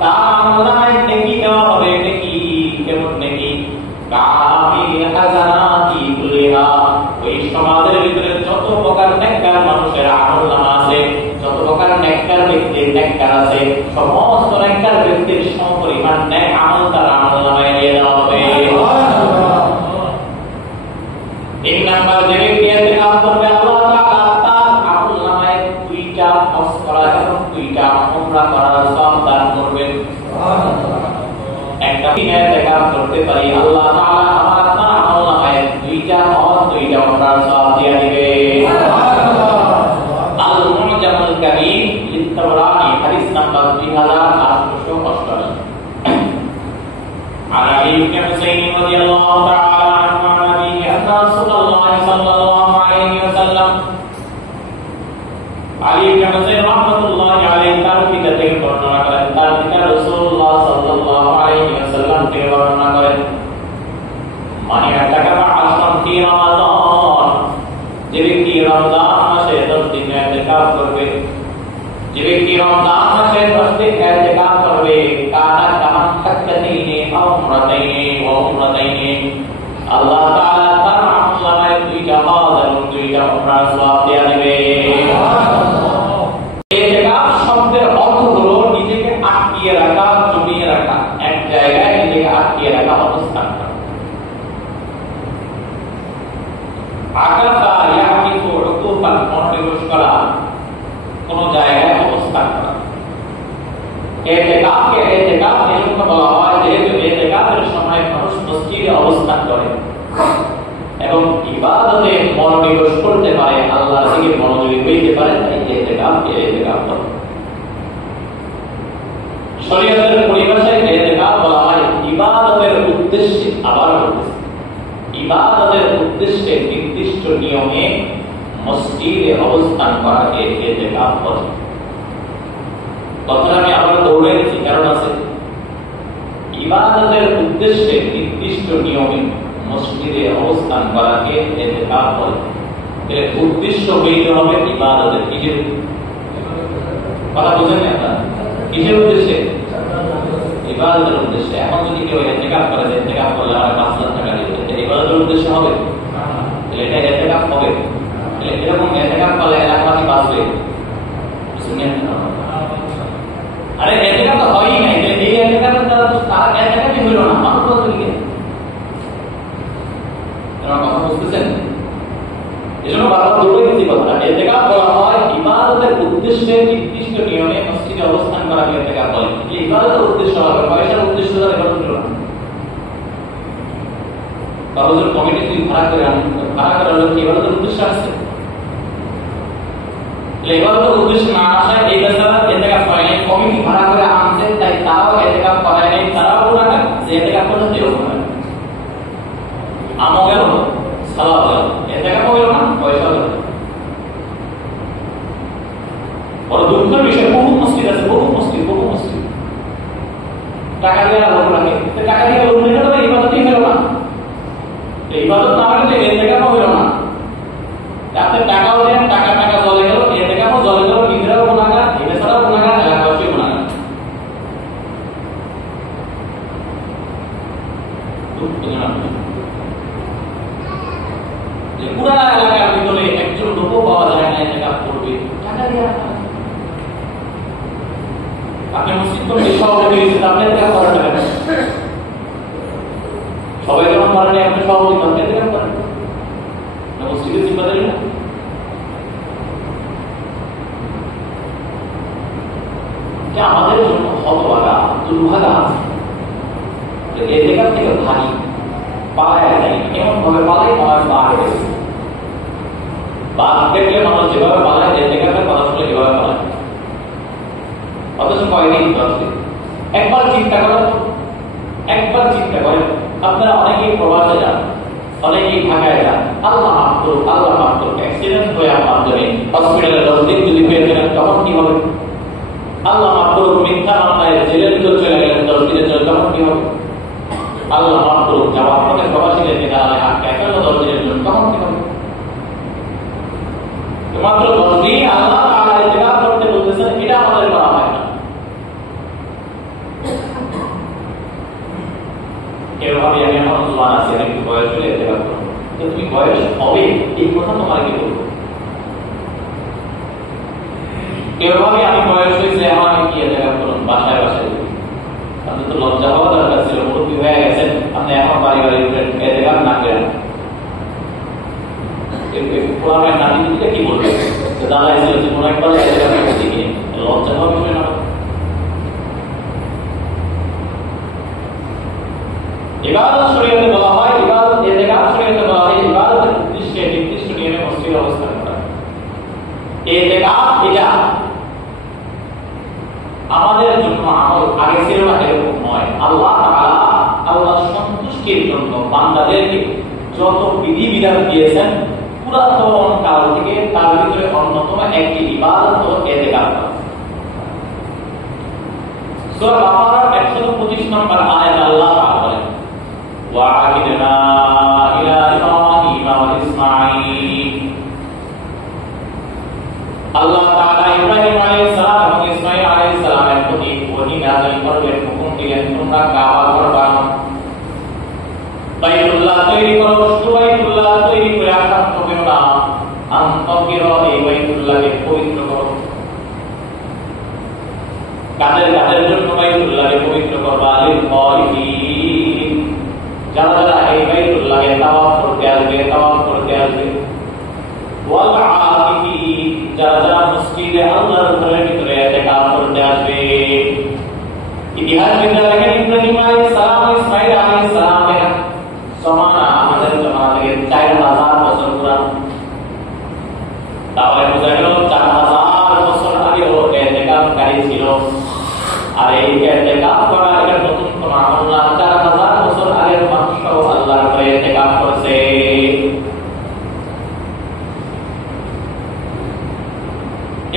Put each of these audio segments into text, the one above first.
তার আমলনামায় নেকি দেওয়া হবে। নেকি কেমন নেকি? কামিল হাসানাতি কুল্লিহা, ওই সমাজের ভিতরে যত প্রকার নেককার মানুষের আমলনামা আছে, যত প্রকার নেককার ব্যক্তির নেককার আছে, সমস্ত নেককার ব্যক্তির সমপরিমাণ নেক আমল তার আমলনামায় দিয়ে দেওয়া হবে। তিন নাম্বার, যে ব্যক্তি ইতিকাফ করবে আল্লাহ তাআলা তার আমলনামায় 2টা হজ করা এবং 2টা উমরা করার সওয়াব দান করবেন। একটা দিনে ইতিকাফ করতে পারি, আল্লাহ তাআলা আমার আপনার আমলনামায় 2টা হজ 2টা উমরার সওয়াব দিয়ে দিবে। আল মুজামুল কারীম লিত-তাবরানী হাদিস নাম্বার 2888। عن علي بن حسين رضي الله تعالى عنه عن أبيه أن رسول الله صلى الله عليه وسلم علي بن حسين رحمة الله عليه তার পিতা থেকে বর্ণনা করেন, তার পিতা রাসূলুল্লাহ সাল্লাল্লাহু আলাইহি ওয়াসাল্লাম থেকে বর্ণনা করেন, মানে ইতিকাফ আশরান ফি রমাদান, যে ব্যক্তি রমজান মাসে 10 দিন ইতিকাফ করবে, যে ব্যক্তি রমজান মাসে 10 দিন ইতিকাফ করবে, কানা কামান হাজ্জাতাইনি আও উমরাতাইনি ওয়া উমরাতাইনি, আল্লাহ তাআলা তার আমলনামায় 2টা হজ এবং 2টা উমরার সওয়াব দিয়ে দিবে। ইতিকাফ শব্দের অর্থ হলো নিজেকে আটকিয়ে রাখা, জমিয়ে রাখা, এক জায়গায় নিজেকে আটকিয়ে রাখা, অবস্থান করা। আকাফা ইয়াকিফু উকুফান, মনোনিবেশ করা, কোন জায়গায় অবস্থান করা। ইতিকাফকে ইতিকাফ এজন্য বলা হয় যেহেতু ইতিকাফের সময় মানুষ মসজিদে অবস্থান করে এবং ইবাদতে মনোনিবেশ করতে পারে, আল্লাহর দিকে মনোযোগী হইতে পারে, তাই ইতিকাফকে ইতিকাফ বলে। শরীয়তের পরিভাষায় ইতিকাফ বলা হয় ইবাদতের উদ্দেশ্যে, আবার বলতেছি ইবাদতের উদ্দেশ্যে নির্দিষ্ট নিয়মে মসজিদে অবস্থান করাকে ইতিকাফ বলে। কথাটা আমি আবার দৌড়ে দিচ্ছি, কারণ আছে ইবাদতের উদ্দেশ্যে নির্দিষ্ট নিয়মে মসজিদে অবস্থান করাকে ইতিকাফ বলে। এর উদ্দেশ্য হইতে হবে ইবাদতের। কিসের কথা বুঝেন না আপনারা? কিসের উদ্দেশ্যে? ইবাদতের উদ্দেশ্যে। এখন যদি কেউ ইতিকাফ করে, ইতিকাফ করলে আমার 5 লাখ টাকা দিবে, এটা ইবাদতের উদ্দেশ্য হবে? এটা ইতিকাফ হবে? এরকম ইতিকাফ করলে এলাকাবাসী বাঁচবে? শুনেন, আরে ইতিকাফ তো হয়ই নাই, এই ইতিকাফের দ্বারা তো তার ইতিকাফই হইল না, মানুষ তো দিকে আপনারা কথা বুঝতেছেন? এজন্য বারবার দৌড়ে দিচ্ছি কথা, ইতিকাফ বলা হয় ইবাদতের উদ্দেশ্যে নির্দিষ্ট নিয়মে মসজিদে অবস্থান করাকে ইতিকাফ বলে। এই ইবাদতের উদ্দেশ্য হবে, পয়সার উদ্দেশ্য দ্বারা ইবাদত হলো না। বাবুজুর কমিটি তুই ভাড়া করে হলো কি ইবাদতের উদ্দেশ্য আসছে? ইবাদতের উদ্দেশ্য না আসায় এই বেচারা ইতিকাফ করে নাই, কমিটি ভাড়া করে আনছে, তাই তারাও ইতিকাফ করে নাই, তারাও গুনাহগার, যে ইতিকাফ করলো সেও গুনাহগার। আমও গেল, সালাত গেল, ইতিকাফ হলো না, পয়সা গেল। বড় দুঃখের বিষয়, বহু মসজিদ আছে, বহু মসজিদ টাকা দিয়ে লোক রাখে, টাকা দিয়ে লোক নিলে তো ইবাদতই হলো না। ইবাদত না হলে ইতিকাফ হলো না। আপনি টাকাও দেন, টাকা জলে গেল, ইতিকাফও জলে গেল, নিজেরাও গুনাহগার, এছাড়াও গুনাহগার, এলাকাবাসীও গুনাহগার। যে পুরা এলাকার ভিতরে একজন লোকও পাওয়া যায় না ইতিকাফ করবে, টাকা দিয়ে রাখা। আপনি মসজিদ কমিটির সভাপতি হয়েছেন, আপনি ইতিকাফ করার টাকা নেই। সবাই যখন পারেন, আপনি সভাপতি হন, ইতিকাফ করেন, মসজিদের জিম্মাদারি না। আমাদের জন্য হতভাগা, দুর্ভাগা ইতিকাফ থেকে ভারী পালায় যায়, এমন ভাবে পালায় আমার বাঘ গেছে। বাঘ দেখলে মানুষ যেভাবে পালায়, ইতিকাফের কথা শুনে যেভাবে পালায়, অথচ কয়েকদিন দশে। একবার চিন্তা করেন, আপনারা অনেকেই প্রবাসে যান, অনেকেই ঢাকায় যান, আল্লাহ মাফ করুক, অ্যাক্সিডেন্ট হয়ে আপনার জন্য হসপিটালে 10 দিন যদি হয়ে গেলেন, তখন কি হবে? আল্লাহ মাফ করুক, মিথ্যা মামলায় জেলের ভিতর চলে গেলেন 10 দিনের জন্য, তখন কি হবে? আল্লাহ মাফ করুক, যাওয়া আপনাকে প্রবাসী রেখে দাঁড়ালে আটকে একান্ন 10 দিনের জন্য, তখন কি হবে? মাত্র 10 দিন আল্লাহ তাআলা ইতিকাফ করতে বলতেছেন, এটা আমাদের করা হয়। কেউ ভাবে আমি এখন জোয়ান আছি, আমি একটু বয়স হলে এতেকাফ করবো। তো তুমি বয়স হবে এই কথা তোমার কি বলবো? কেউ ভাবে আমি বয়স হয়েছে এখন আমি কি এতেকাফ করুন, বাসায় বাসায়। আপনি তো লজ্জা হওয়া দরকার ছিল, মুরব্বী হয়ে গেছেন, আপনি এখন বাড়ি বাড়ি এতেকাফ না করেন। কোরআনের নাতি দিতে কি বলবে? দাদা এসে জীবন একবার এতেকাফ করতে গিয়ে লজ্জা হওয়া বিষয় না। ইবাদত শরীয়তে বলা হয়, ইবাদত ইতিকাফ শরীয়তে বলা হয় ইবাদতের উদ্দেশ্যে নির্দিষ্ট নিয়মে মসজিদে অবস্থান করা। ইতিকাফ এটা আমাদের জন্য আমল, আগে ছিল না এরকম নয়। আল্লাহ তাআলা আল্লাহর সন্তুষ্টির জন্য বান্দাদেরকে যত বিধিবিধান দিয়েছেন পুরাতন কাল থেকে, তার ভিতরে অন্যতম একটি ইবাদত হলো ইতিকাফ। সূরা বাকারার 125 নম্বর আয়াত আল্লাহ তাআলা বলেন وَعَهِدْنَا إِلَى إِبْرَاهِيمَ وَإِسْمَاعِيلَ। আল্লাহ তাআলা ইব্রাহিম আলাইহিস সালাম এবং ইসমাঈল আলাইহিস সালামের প্রতি ওহী নাযিল করলেন, হুকুম দিলেন তোমরা কাবা ঘর বানাও, বাইতুল্লাহ তৈরি করো। শুধু বাইতুল্লাহ তৈরি করে আকাশ করবে না, আন্তঃকির এই বাইতুল্লাহকে পবিত্র করো। কাদের কাদের জন্য বাইতুল্লাহকে পবিত্র করবা? লিল-কায়িমিন, যারা যারা এই বাইতুল্লাহকে তাওয়াফ করতে আসবে, তাওয়াফ করতে আসবে। ওয়াল আকিফিন, যারা যারা মসজিদে আল্লাহর ঘরের ভিতরে ইতিকাফ করতে আসবে। ইতিহাসবিদরা লেখেন ইব্রাহিম আলাইহিস সালাম, ইসমাঈল আলাইহিস সালামের জমানা আমাদের জমানা থেকে 4000 বছর পুরানো। তাহলে বোঝা গেল 4000 বছর আগেও ইতিকাফকারী ছিল। আর এই ইতিকাফ করা এটা নতুন কোন আমল না, 4000 বছর আগের মানুষও আল্লাহর ঘরে ইতিকাফ করছে।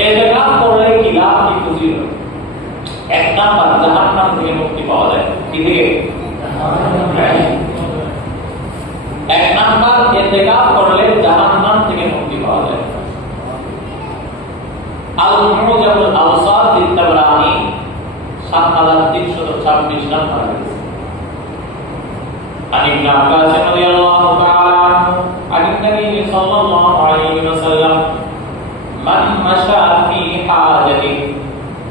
ইতিকাফ করলে কি লাভ, কি খুশি? এক নাম্বার জাহান্নাম থেকে মুক্তি পাওয়া যায়। কি থেকে? এক নাম্বার ইতিকাফ করলে জাহান্নাম থেকে মুক্তি পাওয়া যায়। আল-মুজাবুল আওসাত লিত-তাবরানী 7326 নম্বর হাদিস। عن ابن عباس رضي الله تعالى عنه عن النبي صلى الله عليه وسلم من مشى في حاجته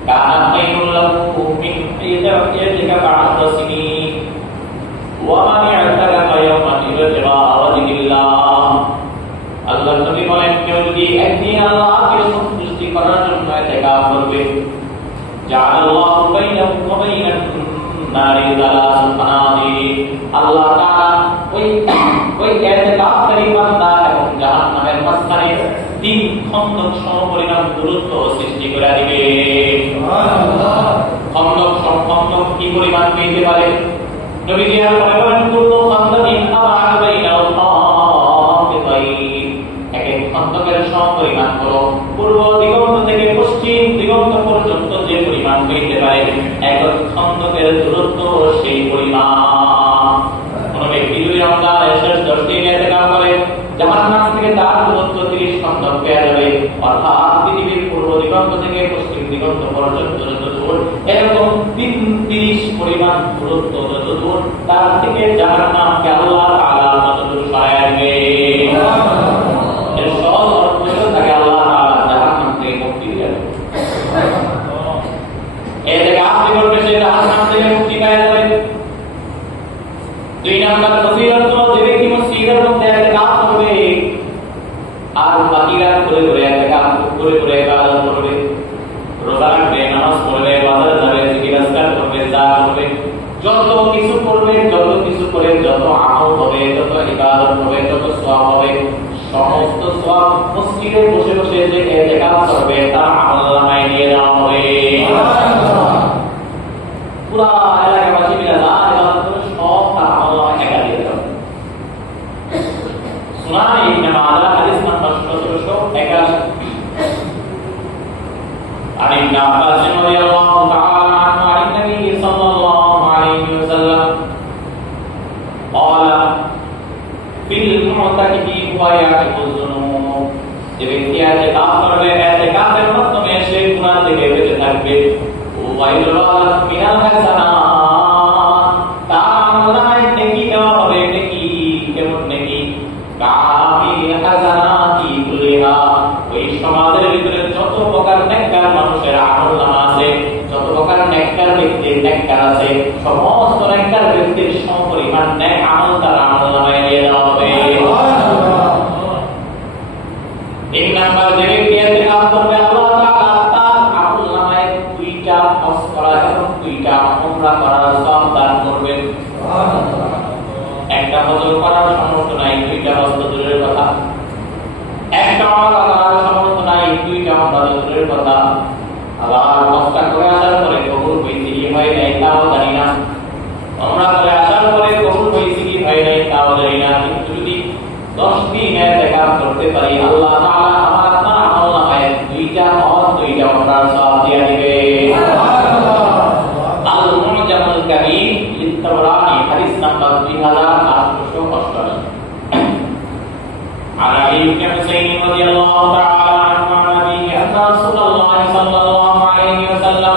كان خير له من اعتكاف 10 سنين ومن اعتكف يوما ابتغاء وجه الله। আল্লাহর নবী বলেন, কেউ যদি একদিন আল্লাহকে সন্তুষ্টি করার জন্য ইতিকাফ করবে, জাআলাল্লাহু বাইনাহু ওয়া বাইনান নারি সালাসাত ফানাদিল, আল্লাহ তাআলা ওই ইতিকাফকারী বান্দা এবং জাহান্নামের মাঝখানে 3 খন্দক সমপরিমাণ দূরত্ব সৃষ্টি করে দিবে। সুবহানাল্লাহ। খন্দক কি পরিমাণ হইতে পারে? নবীজি আর বলেন, কুল্লু খন্দকিন আবাদ বাইনাল খাতিতাইন, এক এক খন্দকের সমপরিমাণ হলো পূর্ব দিগন্ত থেকে পশ্চিম দিগন্ত পর্যন্ত যে পরিমাণ হইতে পারে, এক খন্দকের দূরত্ব সেই পরিমাণ। কোন ব্যক্তি যদি রমজানের শেষ 10 দিন ইতিকাফ করে, জাহান্নাম থেকে তার দূরত্ব 30 খন্দক পেয়ে যাবে। অর্থাৎ পৃথিবীর পূর্ব দিগন্ত থেকে পশ্চিম দিগন্ত পর্যন্ত যত দূর, এরকম 30 পরিমাণ দূরত্ব যত দূর, তার থেকে জাহান্নামকে আল্লাহ তাআলা ততদূর সরায় আনবে। এর সহজ অর্থ হলো তাকে আল্লাহ তাআলা জাহান্নাম থেকে মুক্তি দিবেন। ইতিকাফ করবে সে জাহান্নাম থেকে মুক্তি পেয়ে যাবে। 2 নাম্বার ফজিলত হলো যে ব্যক্তি মসজিদের মধ্যে ইতিকাফ করবে আর বাকিরা করে করে ইতিকাফ করে করে ইবাদত করবে, রোজা রাখবে, নামাজ পড়বে, বাজারে যাবে, জিকির আজকার করবে, যা করবে, যত কিছু করবে, যত কিছু করে যত আমল হবে, যত ইবাদত হবে, যত সওয়াব হবে, সমস্ত সওয়াব মসজিদে বসে বসে যে ইতিকাফ করবে তার আমলনামায় নিয়ে দেওয়া হবে। সুবহানাল্লাহ। পুরা এলাকাবাসী মিলে যা ইবাদত করে সব তার আমলনামায় একা দিয়ে দেওয়া হবে। সুনান ইবনে মাজাহ হাদিস নাম্বার 1781। عن ابن عباس رضي الله تعالى عنه عن النبي صلى الله عليه وسلم قال في المعتكف ويعتق الذنوب، যে ব্যক্তি ইতিকাফ করবে ইতিকাফের মাধ্যমে সে গুনাহ থেকে বেঁচে থাকবে। ওয়াইলুল মিনাল হাসানাত, তার আমলনামায় থেকে ব্যক্তির নেককার আছে, সমস্ত নেককার ব্যক্তির সমপরিমাণ নেক আমল তার আমলনামায় দিয়ে দেওয়া হবে। তিন নাম্বার, যে ব্যক্তি ইতিকাফ করবে আল্লাহ তাআলা তার আমলনামায় 2টা হজ করা এবং 2টা উমরা করার সওয়াব দান করবেন। একটা হজ করার সামর্থ্য নাই, 2টা হজ দূরের কথা। একটা উমরা করার সামর্থ্য নাই, 2টা উমরা দূরের কথা। আবার হজটা করে আসার পরে কবুল হয়েছে কি হয় নাই তাও জানি না, উমরা করে আসার পরে কবুল হয়েছে কি হয় নাই তাও জানি না। কিন্তু যদি 10 দিন ইতিকাফ করতে পারি, আল্লাহ তাআলা আমার আপনার আমলনামায় 2টা হজ 2টা উমরার সওয়াব দিয়ে দিবে। আল মুজামুল কাবীর লিত-তাবরানী হাদিস নাম্বার 2888। عن علي بن حسين رضي الله تعالى عنه عن أبيه أن رسول الله صلى الله عليه وسلم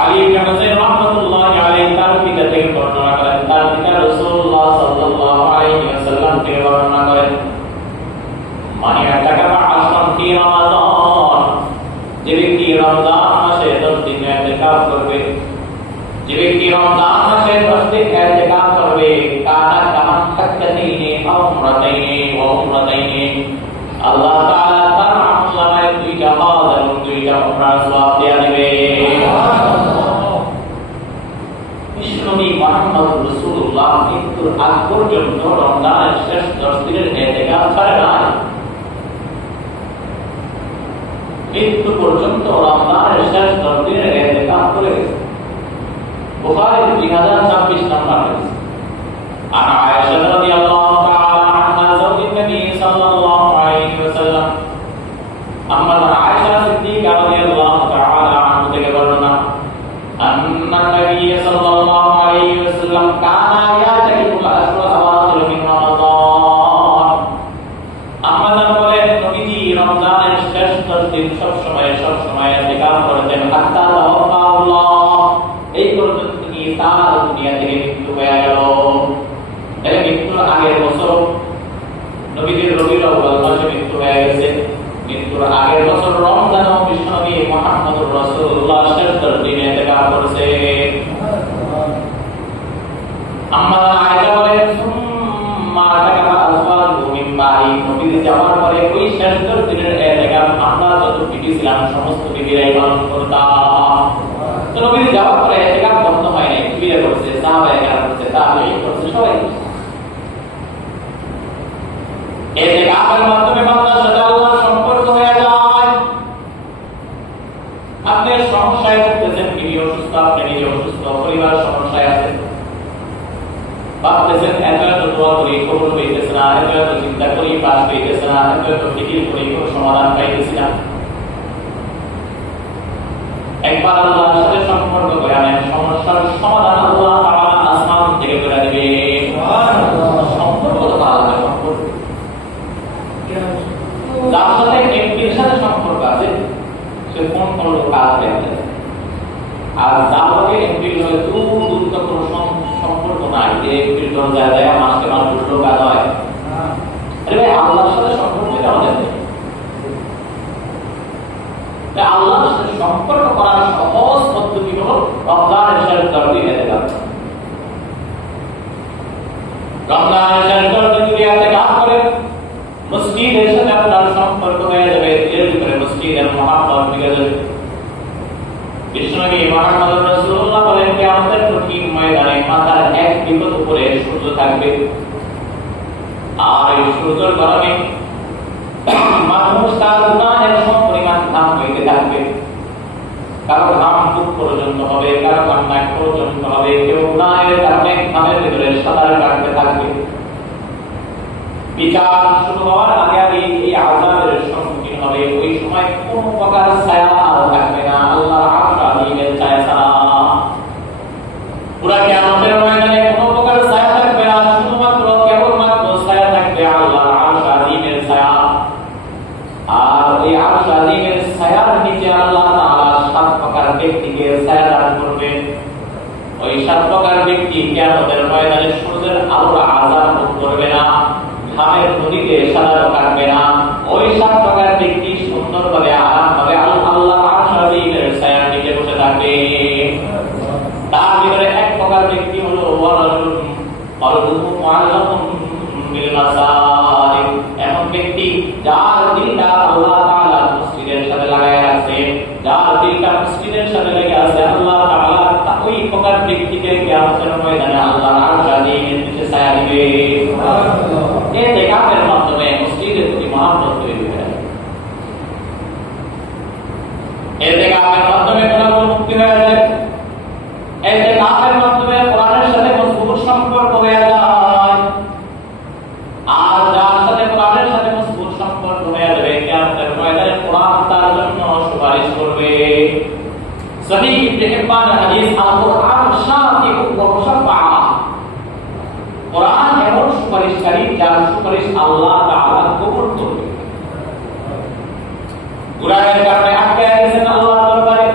علي بن حسين رحمة الله عليه তার পিতা থেকে বর্ণনা করেন, তার পিতা রাসূলুল্লাহ সাল্লাল্লাহু আলাইহি ওয়াসাল্লাম থেকে বর্ণনা করেন, মানে আতাকাফা আশরান ফি রমাদান, যে ব্যক্তি রমজান মাসে 10 দিন ইতিকাফ করবে, যে ব্যক্তি রমজান মাসে 10 দিন ইতিকাফ করবে, কানা কামান হাক্কাতাইনি আও উমরাতাইনি ওয়া উমরাতাইনি, আল্লাহ তাআলা তার আমলনামায় 2টা হজ এবং 2টা উমরার সওয়াব দিয়ে দিবে। বিশ্বনবী মুহাম্মদ রাসূলুল্লাহ মৃত্যুর আগ পর্যন্ত রমজানের শেষ 10 দিনের ইতিকাফ ছাড়েন নাই। মৃত্যু পর্যন্ত রমজানের শেষ 10 দিনের ইতিকাফ করে গেছে। বুখারী 2026 নম্বর হাদিস। عن عائشة رضي الله تعالى عنها زوج النبي صلى الله عليه وسلم أما عائشة صديقة رضي الله تعالى عنها থেকে বর্ণনা, أن النبي صلى الله عليه وسلم كان يعتكف الأشهر الأواخر من رمضان। আমাদের বলেন নবীজি রমজানের শেষ 10 দিন সব সময় ইতিকাফ করতেন, হাত্তা তাওফাহুল্লাহ, এই পর্যন্ত কি তার দুনিয়া থেকে মৃত্যু হয়ে গেল। এর মৃত্যুর আগের বছর নবীজির রবিউল আউয়াল মাসে মৃত্যু হয়ে গেছে। মৃত্যুর আগের বছর রমজানে বিশ্বনবী মুহাম্মদুর রাসূলুল্লাহ শেষ 10 দিন ইতিকাফ করেছে। আম্মা আয়েশা বলেন, সুম্মা তাকাবা আজওয়াজু মিন বাদি, নবীজি যাওয়ার পরে ওই শেষ 10 দিনের ইতিকাফ আমরা যত বিধি ছিলাম সমস্ত বিধিরাই পালন করতাম। তো নবীজি যাওয়ার পরে ইতিকাফ বন্ধ হয় নাই, বিয়ে করছে, সাহাবায়ে কেরাম করছে, তাবেঈন করছে, সবাই ইতিকাফের মাধ্যমে বান্দার সাথে আল্লাহর সম্পর্ক হয়ে যায়। আপনি সমস্যায় ভুগতেছেন, তিনি অসুস্থ, আপনি নিজে অসুস্থ, পরিবার সমস্যায় আছে, ভাবতেছেন এত দোয়া করি কবুল হইতেছে না, এত চিন্তা করি পাস হইতেছে না, এত ফিকির করি কোনো সমাধান পাইতেছি না। একবার আল্লাহর সাথে সম্পর্ক করে আনেন, সমস্যার সমাধান আল্লাহ তাআলা আসমান থেকে করে দিবে। সুবহানাল্লাহ। সম্পর্ক তো আলাদা সম্পর্ক, যার সাথে এমপির সাথে সম্পর্ক আছে সে ফোন করলো কাজ দেখতে, আর যার সাথে এমপির হলে দূর তো কোনো সম্পর্ক নাই, যে এমপির দরজায় দেয় মাসকে মাস বসলো কাজ হয়। আরে ভাই, আল্লাহর সাথে সম্পর্ক আমাদের নেই। আল্লাহর সাথে সম্পর্ক করার সহজ পদ্ধতি হলো রমজানের শেষ 10 দিন ইতিকাফ। রমজানের শেষ 10 দিন যদি ইতিকাফ করে মসজিদের সাথে আপনার সম্পর্ক হয়ে যাবে, এর ভিতরে মসজিদের মহব্বত ঢুকে যাবে। বিশ্বনবী মুহাম্মদ রাসূলুল্লাহ বলেন, কিয়ামতের কঠিন ময়দানে মাথার এক বিপদ উপরে সূর্য থাকবে, আর এই সূর্যের কারণে মানুষ তার গুনাহের পরিমাণ ঘাম হইতে থাকবে। কারো ঘাম বুক পর্যন্ত হবে, কারো ঘাম নাক পর্যন্ত হবে, কেউ গুনাহের কারণে ঘামের ভিতরে সাঁতার কাটতে থাকবে। বিচার শুরু হওয়ার আগে আগে এই আযাবের সম্মুখীন হবে। ওই সময় কোন প্রকার ছায়া থাকবে না, আল্লাহর আরশ আযীমের ছায়া ছাড়া। পুরা কিয়ামতের ময়দানে কোন প্রকার ছায়া থাকবে না, শুধুমাত্র কেবলমাত্র ছায়া থাকবে আল্লাহর আরশ আযীমের ছায়া। আর এই আরশ আযীমের ছায়ার নিচে আল্লাহ তাআলা 7 প্রকার ব্যক্তিকে ছায়া দান করবেন। ওই 7 প্রকার ব্যক্তি কিয়ামতের ময়দানে সূর্যের আলোর আযাব ভোগ করবে না, ঘামের নদীতে সাঁতার কাটবে না। ওই 7 প্রকার ব্যক্তি সুন্দরভাবে আরামভাবে আল্লাহর আরশ আযীমের ছায়ার নিচে বসে থাকবে। যার দিলটা মসজিদের সাথে লেগে আছে, আল্লাহ তাআলা ওই প্রকার ব্যক্তিকে কিয়ামতের ময়দানে আল্লাহর আরশ আজিমের নিচে ছায়া দিবে। সুবহানাল্লাহ। ইতিকাফের মাধ্যমে মসজিদের প্রতি মহব্বত তৈরি হয়। ইতিকাফের মাধ্যমে গুনাহ মুক্তি হয়ে যায়। ইতিকাফের মাধ্যমে কোরআনের সাথে মজবুত সম্পর্ক হয়ে যায়। আর যার সাথে কোরআনের সাথে মজবুত সম্পর্ক হয়ে যাবে, কিয়ামতের ময়দানে কোরআন তার জন্য সুপারিশ করবে। সহিহ ইবনে হিব্বানের হাদিস, আল কোরআন শাফিউ ওয়া মুশাফফা। কোরআন এমন সুপারিশকারী যার সুপারিশ আল্লাহ তাআলা কবুল করবে। গুনাহের কারণে আটকে গেছেন আল্লাহর দরবারে,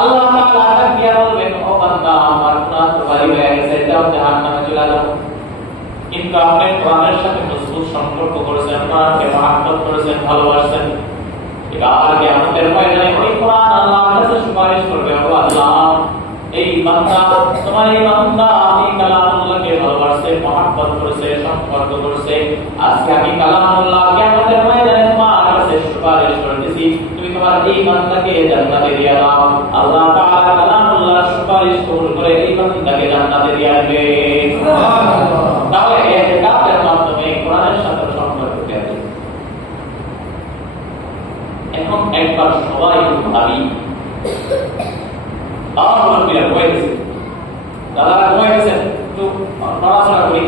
আল্লাহ তাআলা তাকিয়ে বলবেন, ও বান্দা, আমার গুনাহ তো ভারী হয়ে গেছে, যাও জাহান্নামে চলে যাও। কিন্তু আপনি কোরআনের সাথে মজবুত সম্পর্ক করেছেন, কোরআনকে মহব্বত করেছেন, ভালোবাসেন। এবার কিয়ামতের ময়দানে ওই কোরআন আল্লাহর কাছে সুপারিশ করবে, ও আল্লাহ, এই বান্দা, তোমার এই বান্দা এই কালামুল্লাহকে ভালোবাসে, মহব্বত করেছে, সম্পর্ক করেছে। আজকে আমি কালামুল্লাহ কিয়ামতের ময়দানে তোমার কাছে সুপারিশ করতেছি, তুমি তোমার এই বান্দাকে জান্নাতে দিয়ে দাও। আল্লাহ তাআলা কালামুল্লাহ সুপারিশ কবুল করে এই বান্দাকে জান্নাতে দিয়ে দিবে। সুবহানাল্লাহ। তাহলে ইতিকাফের মাধ্যমে কোরআনের সাথে সম্পর্ক তৈরি। এখন একবার সবাই ভাবি, আমার মুরব্বীরা ঘুমাই গেছে, দাদারা ঘুমাই গেছেন, একটু নড়াচড়া করি।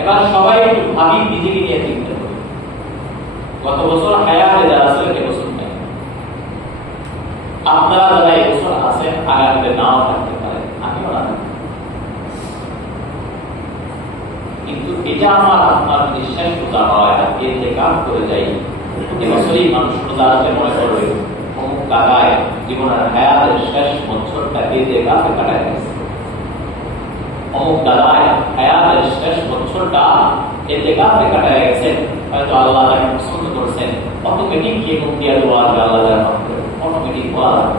এবার সবাই একটু ভাবি, নিজেকে নিয়ে চিন্তা করি। গত বছর হায়াতে যারা ছিল, এবছর নাই। আপনারা যারা এবছর আছেন, আগামীতে নাও থাকতে পারে, আমিও না। কিন্তু এটা আমার আপনার বিশ্বাস সোজা হয়, ইতিকাফ করে যাই, এবছরই মানুষ সোজা আছে মনে করবে অমুক কাকায় জীবনের হায়াতের শেষ বছরটা ইতিকাফে কাটায় গেছে, অমুক দাদায় হায়াতের শেষ বছরটা ইতিকাফে কাটায় গেছে। হয়তো আল্লাহ তাকে পছন্দ করছেন, অটোমেটিক কি মুক্তিয়া দোয়া আসবে, আল্লাহ তার মাধ্যমে অটোমেটিক বলা যাবে।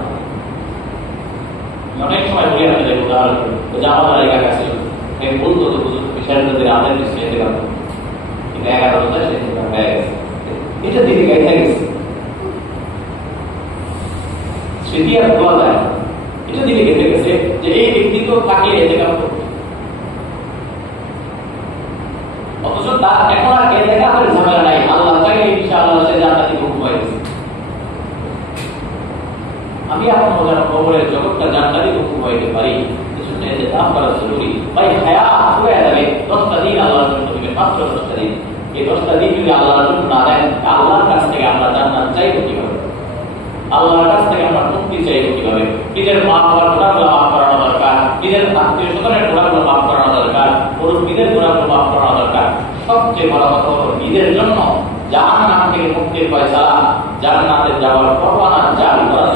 অনেক সময় বলি আপনাদের উদাহরণ, জামাতার এলাকা কাছে বলতো তো বুঝুন বিষয়গুলোদের আমাদের নিশ্চয় যেতে পারবো, কিন্তু 11 বছর সে হয়ে গেছে, এটা দিকে গাইতে গেছে, স্মৃতি আর বলা যায়, এটা দিকে গেতে গেছে যে এই ব্যক্তি তো তাকে এতে কাজ করবে, অথচ তার এখন আর এতে কাজের ঝামেলা নাই, আল্লাহ তাকে ইনশাআল্লাহ সে জান্নাতে হুকুম হয়েছে। আমি এখন মজার কবরের জগৎটা জান্নাতে হুকুম হইতে পারি, ইতিকাফ করা জরুরি। ভাই হায়াত হয়ে যাবে, 10টা দিন আল্লাহর জন্য দিবেন, মাত্র 10টা দিন। এই 10টা দিন যদি আল্লাহর জন্য না দেন, আল্লাহর কাছ থেকে আমরা জান্নাত চাইবো কিভাবে? আল্লাহর কাছ থেকে আমরা মুক্তি চাইবো কিভাবে? নিজের মা বাবার গুনাহগুলো মাফ করানো দরকার, নিজের আত্মীয় স্বজনের গুনাহগুলো মাফ করানো দরকার, মুরব্বিদের গুনাহগুলো মাফ করানো দরকার। সবচেয়ে বড় কথা হলো নিজের জন্য জাহান্নাম থেকে মুক্তির ফয়সালা, জান্নাতে যাওয়ার পরোয়ানা জারি করা।